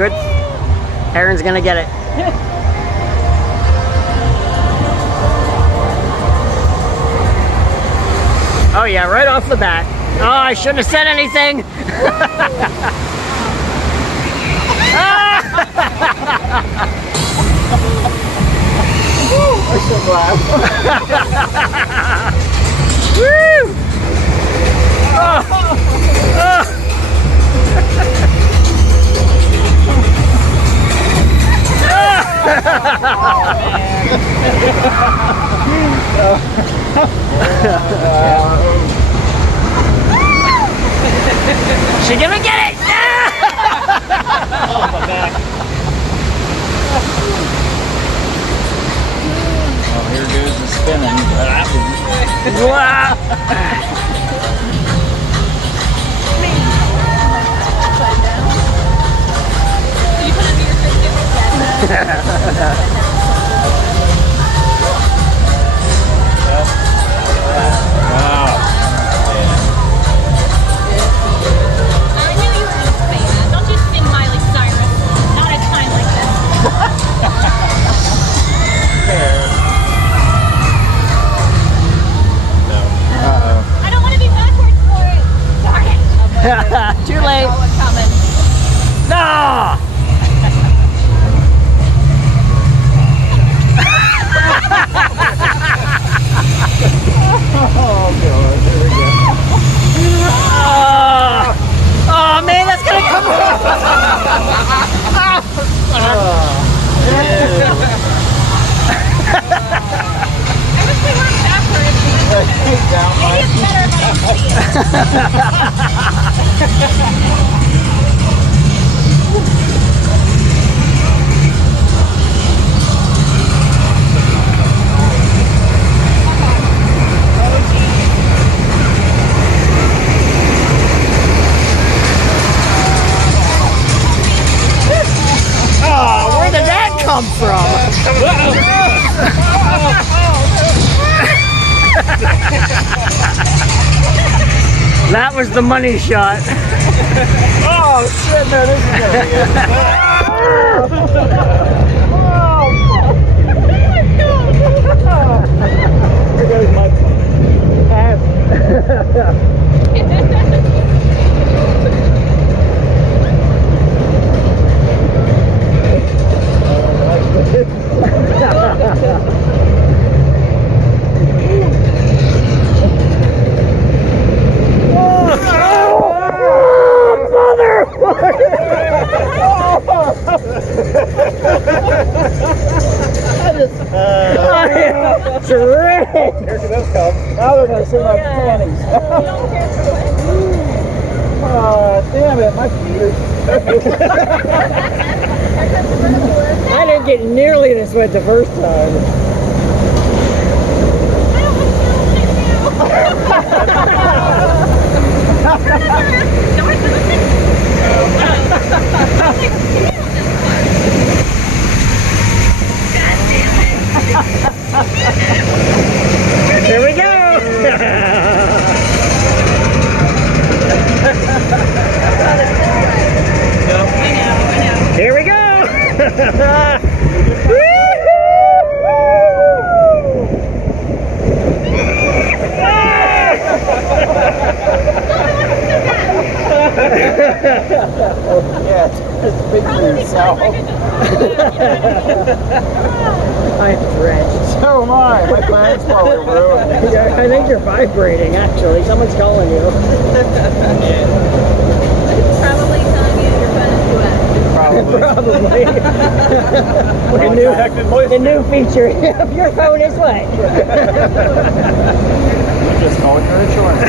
good. Aaron's gonna get it. Oh yeah, right off the bat. Oh, I shouldn't have said anything. I should laugh. Woo! Oh. Oh. She gonna get it! Oh, my back. Oh, here goes the spinning. Wow! You put it in your biscuit? Too late. No! Oh, God. Here we go. Oh, man, that's gonna come off. I wish we weren't backwards. Maybe it's better if I see it. Come from? That was the money shot. Oh, shit, no, this is gonna be it. Here goes my ass. Terrific! Here those come. Now they're going to see my panties. Oh, damn it, my feet are... I didn't get nearly this wet the first time. Here we go! Here we go! Yeah, it's big for yourself. I'm drenched. So am I. My pants probably ruined. I think you're vibrating, actually. Someone's calling you. Probably telling you your phone is wet. Probably. Probably. The new feature. Your phone is wet. Just call it your insurance.